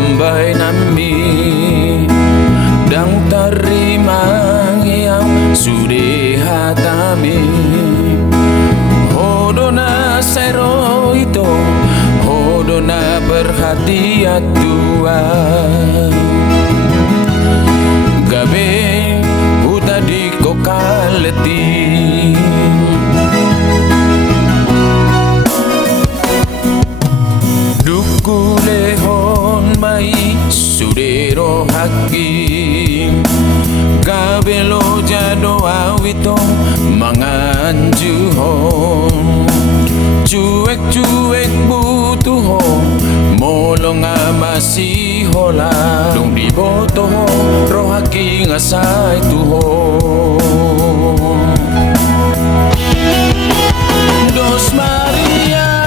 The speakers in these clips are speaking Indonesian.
tambay nami dang terima yang sudah hatami hodona sero itu hodona berhati tua gabe utadi ko kaleti kulehon mai sudero hakim gabelo jado awito manganjuhon cuek-cuek butuhon molong amasi hola dong di botoho rohaki ngasai tuhon dos Maria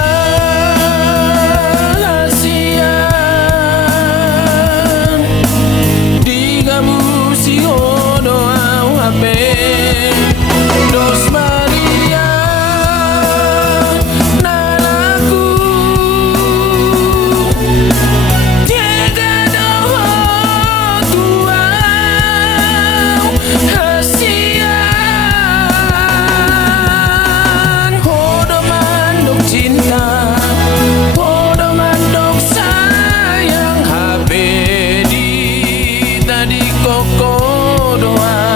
Dos Maria nalaku tiada doa tuau hasian hodo mandok cinta hodo mandok sayang habedi tadi koko doa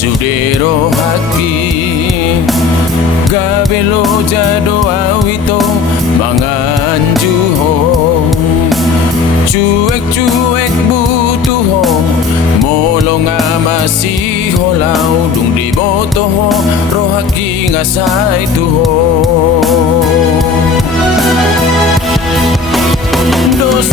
sudero haki gabelo jado awito manganjuho cuek-cuek butuho molong amasi holau dung di botoho rohaki ngasai tuho dos